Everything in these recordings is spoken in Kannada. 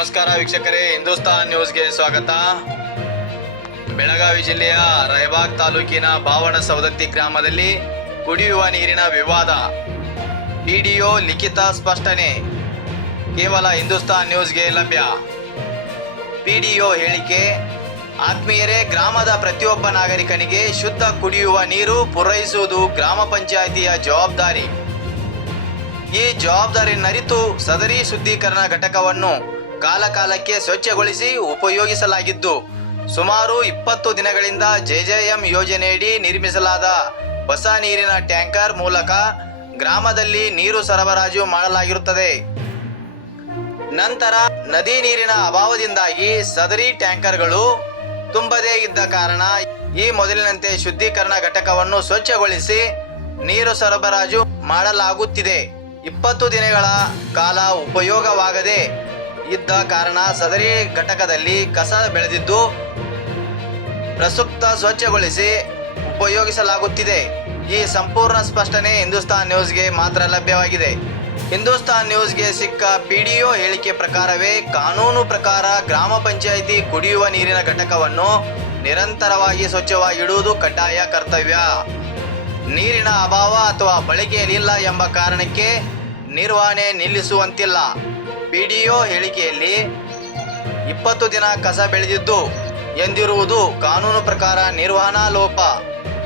ನಮಸ್ಕಾರ ವೀಕ್ಷಕರೇ, ಹಿಂದೂಸ್ತಾನ್ ನ್ಯೂಸ್ಗೆ ಸ್ವಾಗತ. ಬೆಳಗಾವಿ ಜಿಲ್ಲೆಯ ರಾಯಬಾಗ್ ತಾಲೂಕಿನ ಬಾವಣ ಸೌದತ್ತಿ ಗ್ರಾಮದಲ್ಲಿ ಕುಡಿಯುವ ನೀರಿನ ವಿವಾದ. ಪಿಡಿಒ ಲಿಖಿತ ಸ್ಪಷ್ಟನೆ ಕೇವಲ ಹಿಂದೂಸ್ತಾನ್ ನ್ಯೂಸ್ಗೆ ಲಭ್ಯ. ಪಿಡಿಒ ಹೇಳಿಕೆ: ಆತ್ಮೀಯರೇ, ಗ್ರಾಮದ ಪ್ರತಿಯೊಬ್ಬ ನಾಗರಿಕನಿಗೆ ಶುದ್ಧ ಕುಡಿಯುವ ನೀರು ಪೂರೈಸುವುದು ಗ್ರಾಮ ಪಂಚಾಯಿತಿಯ ಜವಾಬ್ದಾರಿ. ಈ ಜವಾಬ್ದಾರಿಯನ್ನರಿತು ಸದರಿ ಶುದ್ಧೀಕರಣ ಘಟಕವನ್ನು ಕಾಲಕಾಲಕ್ಕೆ ಸ್ವಚ್ಛಗೊಳಿಸಿ ಉಪಯೋಗಿಸಲಾಗಿದ್ದು, ಸುಮಾರು 20 ದಿನಗಳಿಂದ ಜೆಜೆಎಂ ಯೋಜನೆಯಡಿ ನಿರ್ಮಿಸಲಾದ ಹೊಸ ನೀರಿನ ಟ್ಯಾಂಕರ್ ಮೂಲಕ ಗ್ರಾಮದಲ್ಲಿ ನೀರು ಸರಬರಾಜು ಮಾಡಲಾಗಿರುತ್ತದೆ. ನಂತರ ನದಿ ನೀರಿನ ಅಭಾವದಿಂದಾಗಿ ಸದರಿ ಟ್ಯಾಂಕರ್ಗಳು ತುಂಬದೇ ಇದ್ದ ಕಾರಣ ಈ ಮೊದಲಿನಂತೆ ಶುದ್ಧೀಕರಣ ಘಟಕವನ್ನು ಸ್ವಚ್ಛಗೊಳಿಸಿ ನೀರು ಸರಬರಾಜು ಮಾಡಲಾಗುತ್ತಿದೆ. 20 ದಿನಗಳ ಕಾಲ ಉಪಯೋಗವಾಗದೆ ಇದ್ದ ಕಾರಣ ಸದರಿ ಘಟಕದಲ್ಲಿ ಕಸ ಬೆಳೆದಿದ್ದು ಪ್ರಸ್ತುತ ಸ್ವಚ್ಛಗೊಳಿಸಿ ಉಪಯೋಗಿಸಲಾಗುತ್ತಿದೆ. ಈ ಸಂಪೂರ್ಣ ಸ್ಪಷ್ಟನೆ ಹಿಂದೂಸ್ತಾನ್ ನ್ಯೂಸ್ಗೆ ಮಾತ್ರ ಲಭ್ಯವಾಗಿದೆ. ಹಿಂದೂಸ್ತಾನ್ ನ್ಯೂಸ್ಗೆ ಸಿಕ್ಕ ಪಿಡಿಒ ಹೇಳಿಕೆ ಪ್ರಕಾರವೇ ಕಾನೂನು ಪ್ರಕಾರ ಗ್ರಾಮ ಪಂಚಾಯಿತಿ ಕುಡಿಯುವ ನೀರಿನ ಘಟಕವನ್ನು ನಿರಂತರವಾಗಿ ಸ್ವಚ್ಛವಾಗಿಡುವುದು ಕಡ್ಡಾಯ ಕರ್ತವ್ಯ. ನೀರಿನ ಅಭಾವ ಅಥವಾ ಬಳಕೆಯಲ್ಲಿಲ್ಲ ಎಂಬ ಕಾರಣಕ್ಕೆ ನಿರ್ವಹಣೆ ನಿಲ್ಲಿಸುವಂತಿಲ್ಲ. ಪಿಡಿಒ ಹೇಳಿಕೆಯಲ್ಲಿ 20 ದಿನ ಕಸ ಬೆಳೆದಿದ್ದು ಎಂದಿರುವುದು ಕಾನೂನು ಪ್ರಕಾರ ನಿರ್ವಹಣಾ ಲೋಪ.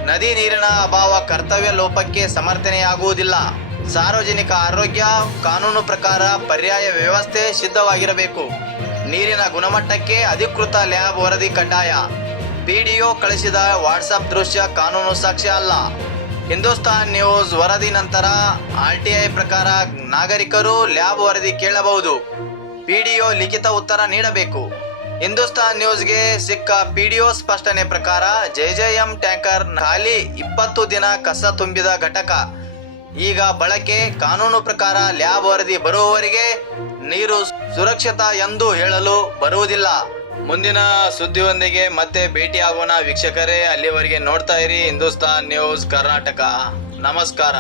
ನದಿ ನೀರಿನ ಅಭಾವ ಕರ್ತವ್ಯ ಲೋಪಕ್ಕೆ ಸಮರ್ಥನೆಯಾಗುವುದಿಲ್ಲ. ಸಾರ್ವಜನಿಕ ಆರೋಗ್ಯ ಕಾನೂನು ಪ್ರಕಾರ ಪರ್ಯಾಯ ವ್ಯವಸ್ಥೆ ಸಿದ್ಧವಾಗಿರಬೇಕು. ನೀರಿನ ಗುಣಮಟ್ಟಕ್ಕೆ ಅಧಿಕೃತ ಲ್ಯಾಬ್ ವರದಿ ಕಡ್ಡಾಯ. ಪಿಡಿಒ ಕಳಿಸಿದ ವಾಟ್ಸಪ್ ದೃಶ್ಯ ಕಾನೂನು ಸಾಕ್ಷ್ಯ ಅಲ್ಲ. ಹಿಂದೂಸ್ತಾನ್ ನ್ಯೂಸ್ ವರದಿ ನಂತರ ಆರ್ಟಿಐ ಪ್ರಕಾರ ನಾಗರಿಕರು ಲ್ಯಾಬ್ ವರದಿ ಕೇಳಬಹುದು. ಪಿಡಿಒ ಲಿಖಿತ ಉತ್ತರ ನೀಡಬೇಕು. ಹಿಂದೂಸ್ತಾನ್ ನ್ಯೂಸ್ಗೆ ಸಿಕ್ಕ ಪಿಡಿಒ ಸ್ಪಷ್ಟನೆ ಪ್ರಕಾರ ಜೆಜೆಎಂ ಟ್ಯಾಂಕರ್ ಖಾಲಿ 20 ದಿನ ಕಸ ತುಂಬಿದ ಘಟಕ ಈಗ ಬಳಕೆ. ಕಾನೂನು ಪ್ರಕಾರ ಲ್ಯಾಬ್ ವರದಿ ಬರುವವರೆಗೆ ನೀರು ಸುರಕ್ಷಿತ ಎಂದು ಹೇಳಲು ಬರುವುದಿಲ್ಲ. ಮುಂದಿನ ಸುದ್ದಿಯೊಂದಿಗೆ ಮತ್ತೆ ಭೇಟಿಯಾಗೋಣ ವೀಕ್ಷಕರೇ. ಅಲ್ಲಿವರೆಗೆ ನೋಡ್ತಾ ಇರಿ ಹಿಂದೂಸ್ತಾನ್ ನ್ಯೂಸ್ ಕರ್ನಾಟಕ. ನಮಸ್ಕಾರ.